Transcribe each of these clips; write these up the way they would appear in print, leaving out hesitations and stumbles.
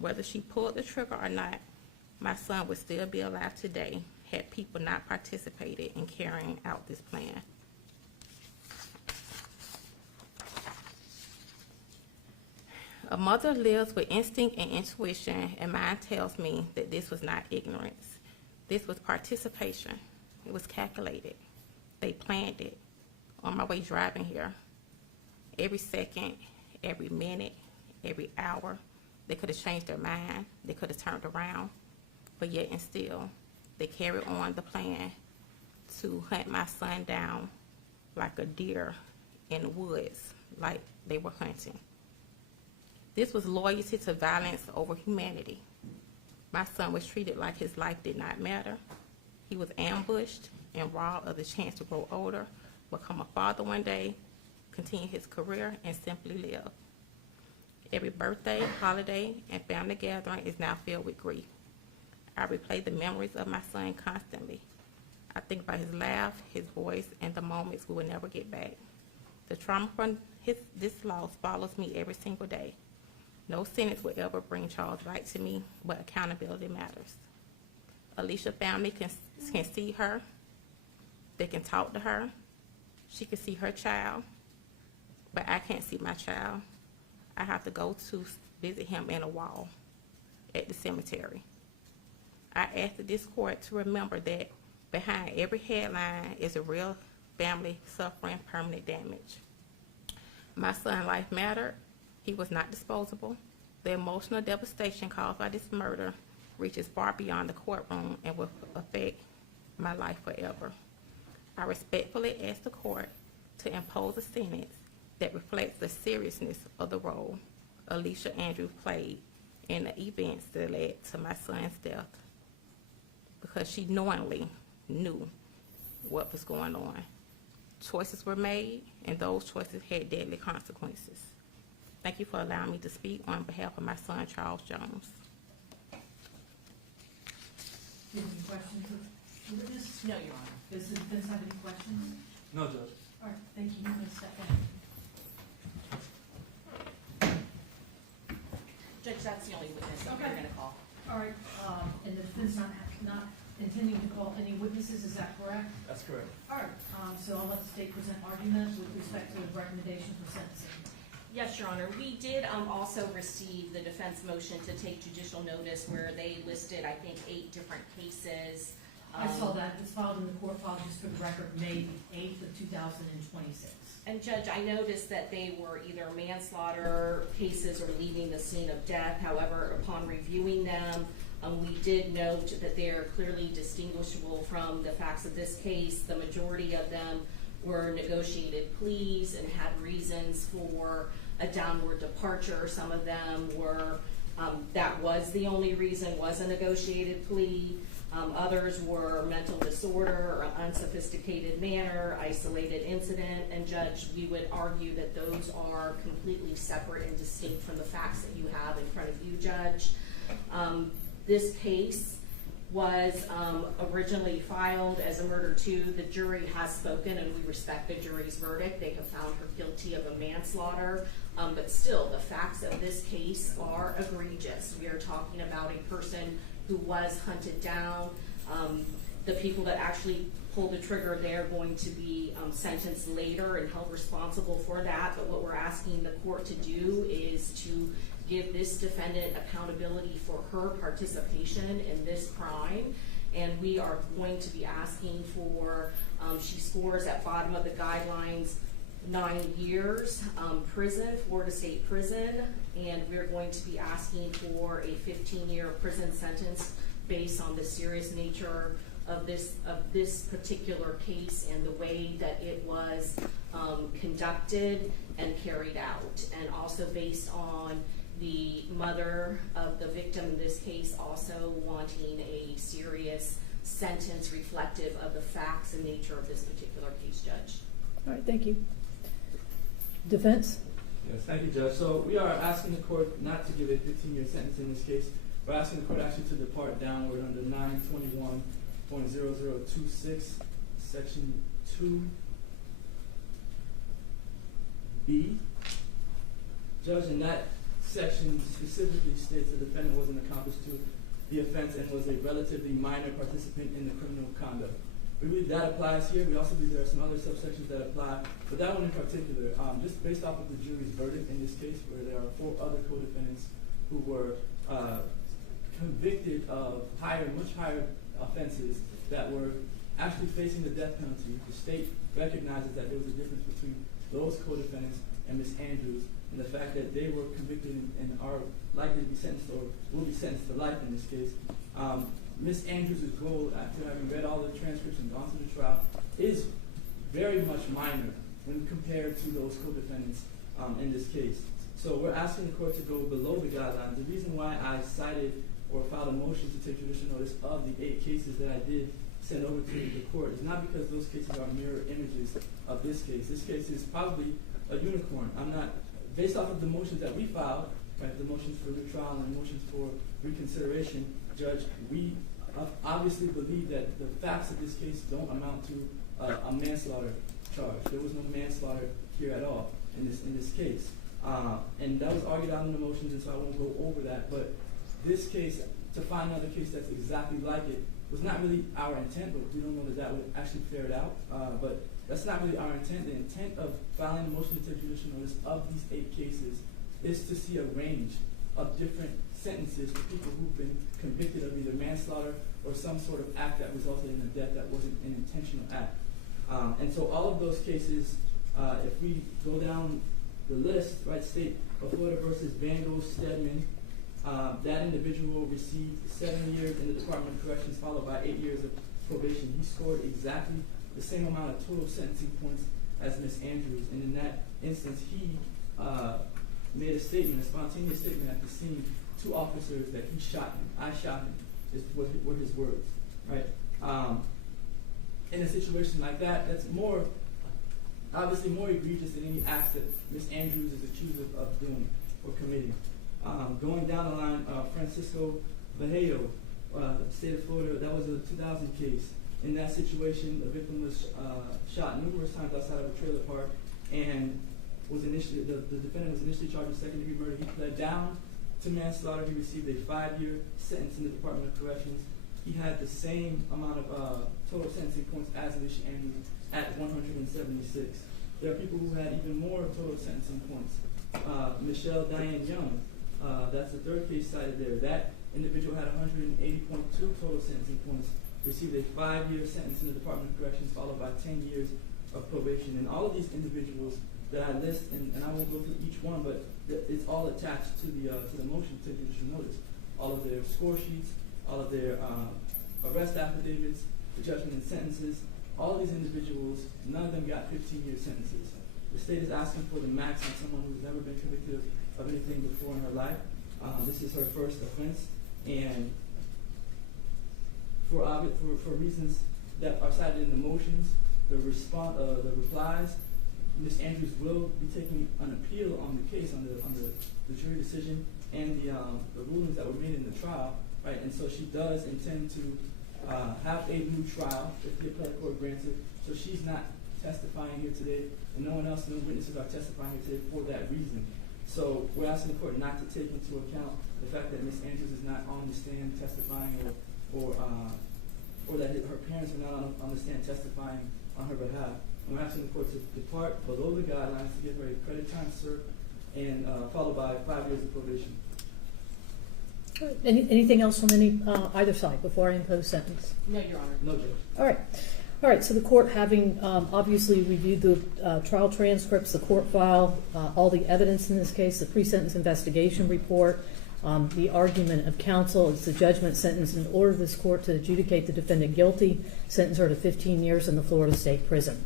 Whether she pulled the trigger or not, my son would still be alive today had people not participated in carrying out this plan. A mother lives with instinct and intuition, and mine tells me that this was not ignorance. This was participation. It was calculated. They planned it. On my way driving here, every second, every minute, every hour, they could have changed their mind. They could have turned around. But yet and still, they carried on the plan to hunt my son down like a deer in the woods, like they were hunting. This was loyalty to violence over humanity. My son was treated like his life did not matter. He was ambushed and robbed of the chance to grow older, become a father one day, continue his career, and simply live. Every birthday, holiday, and family gathering is now filled with grief. I replay the memories of my son constantly. I think about his laugh, his voice, and the moments we will never get back. The trauma from this loss follows me every single day. No sentence will ever bring Charles back to me, but accountability matters. Alicia family can see her. They can talk to her. She can see her child, but I can't see my child. I have to go to visit him in a wall at the cemetery. I ask this court to remember that behind every headline is a real family suffering permanent damage. My son's life mattered. He was not disposable. The emotional devastation caused by this murder reaches far beyond the courtroom and will affect my life forever. I respectfully ask the court to impose a sentence that reflects the seriousness of the role Alicia Andrews played in the events that led to my son's death, because she knowingly knew what was going on. Choices were made, and those choices had deadly consequences. Thank you for allowing me to speak on behalf of my son, Charles Jones. Do you have any questions of the witness? No, Your Honor. Does the defense have any questions? No, Judge. All right, thank you. You can step down. Judge, that's the only witness that Okay. we're going to call. All right, and the defense not intending to call any witnesses, is that correct? That's correct. All right, so I'll let the state present argument with respect to the recommendation for sentencing. Yes, Your Honor. We did also receive the defense motion to take judicial notice where they listed, I think, 8 different cases. I saw that. It's filed in the court file, just for the record, May 8th of 2026. And Judge, I noticed that they were either manslaughter cases or leaving the scene of death. However, upon reviewing them, we did note that they are clearly distinguishable from the facts of this case. The majority of them were negotiated pleas and had reasons for a downward departure. Some of them were, that was the only reason, was a negotiated plea. Others were mental disorder or unsophisticated manner, isolated incident, and Judge, we would argue that those are completely separate and distinct from the facts that you have in front of you, Judge. This case was originally filed as a murder 2. The jury has spoken, and we respect the jury's verdict. They have found her guilty of a manslaughter, but still, the facts of this case are egregious. We are talking about a person who was hunted down. The people that actually pulled the trigger, they're going to be sentenced later and held responsible for that. But what we're asking the court to do is to give this defendant accountability for her participation in this crime. And we are going to be asking for, she scores at bottom of the guidelines, 9 years prison, Florida State Prison, and we're going to be asking for a 15-year prison sentence based on the serious nature of this particular case and the way that it was conducted and carried out, and also based on the mother of the victim in this case also wanting a serious sentence reflective of the facts and nature of this particular case, Judge. All right, thank you. Defense? Yes, thank you, Judge. So we are asking the court not to give a 15-year sentence in this case. We're asking the court actually to depart downward under 921.0026, Section 2B. Judge, in that section specifically states the defendant was an accomplice to the offense and was a relatively minor participant in the criminal conduct. We believe that applies here. We also believe there are some other subsections that apply, but that one in particular, just based off of the jury's verdict in this case, where there are 4 other co-defendants who were convicted of much higher offenses that were actually facing the death penalty. The state recognizes that there was a difference between those co-defendants and Ms. Andrews, and the fact that they were convicted and are likely to be sentenced or will be sentenced to life in this case. Ms. Andrews' goal, after having read all the transcripts and gone through the trial, is very much minor when compared to those co-defendants in this case. So we're asking the court to go below the guidelines. The reason why I cited or filed a motion to take judicial notice of the 8 cases that I did send over to the court is not because those cases are mirror images of this case. This case is probably a unicorn. Based off of the motions that we filed, right, the motions for retrial and the motions for reconsideration, Judge, we obviously believe that the facts of this case don't amount to a manslaughter charge. There was no manslaughter here at all in this case. And that was argued out in the motions, and so I won't go over that. But this case, to find another case that's exactly like it, was not really our intent, but we don't know that would actually ferret out. But that's not really our intent. The intent of filing a motion to take judicial notice of these 8 cases is to see a range of different sentences for people who've been convicted of either manslaughter or some sort of act that resulted in a death that wasn't an intentional act. And so all of those cases, if we go down the list, right, state of Florida versus Vandal Stedman, that individual received 7 years in the Department of Corrections, followed by 8 years of probation. He scored exactly the same amount of total sentencing points as Ms. Andrews, and in that instance, he made a spontaneous statement at the scene to officers that he shot him. I shot him, were his words, right? In a situation like that, that's obviously more egregious than any acts that Ms. Andrews is accused of doing or committing. Going down the line, Francisco Vallejo, state of Florida, that was a 2000 case. In that situation, the victim was shot numerous times outside of a trailer park, and the defendant was initially charged with second-degree murder. He pled down to manslaughter. He received a 5-year sentence in the Department of Corrections. He had the same amount of total sentencing points as Alicia Andrews at 176. There are people who had even more total sentencing points. Michelle Diane Young, that's the 3rd case cited there. That individual had 180.2 total sentencing points, received a 5-year sentence in the Department of Corrections, followed by 10 years of probation. And all of these individuals that I list, and I won't go through each one, but it's all attached to the motion to take judicial notice. All of their score sheets, all of their arrest affidavits, the judgment and sentences. All of these individuals, none of them got 15-year sentences. The state is asking for the max on someone who's never been convicted of anything before in her life. This is her first offense, and for reasons that are cited in the motions, the replies, Ms. Andrews will be taking an appeal on the case, on the jury decision and the rulings that were made in the trial, right? And so she does intend to have a new trial if the appellate court grants it. So she's not testifying here today, and no one else, no witnesses are testifying here today for that reason. So we're asking the court not to take into account the fact that Ms. Andrews is not on the stand testifying, or that her parents are not on the stand testifying on her behalf. And we're asking the court to depart below the guidelines to give her a credit time served, and followed by 5 years of probation. Anything else from either side before I impose sentence? No, Your Honor. No, Judge. All right. So the court, having obviously reviewed the trial transcripts, the court file, all the evidence in this case, the pre-sentence investigation report, the argument of counsel, it's the judgment sentence in order of this court to adjudicate the defendant guilty, sentence her to 15 years in the Florida State Prison.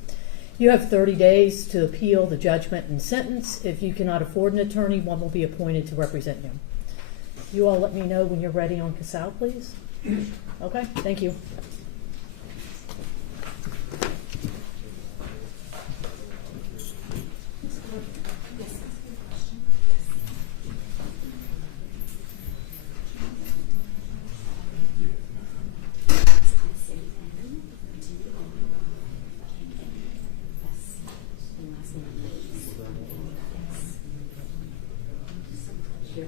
You have 30 days to appeal the judgment and sentence. If you cannot afford an attorney, one will be appointed to represent you. You all let me know when you're ready on Casal, please. Okay, thank you. Your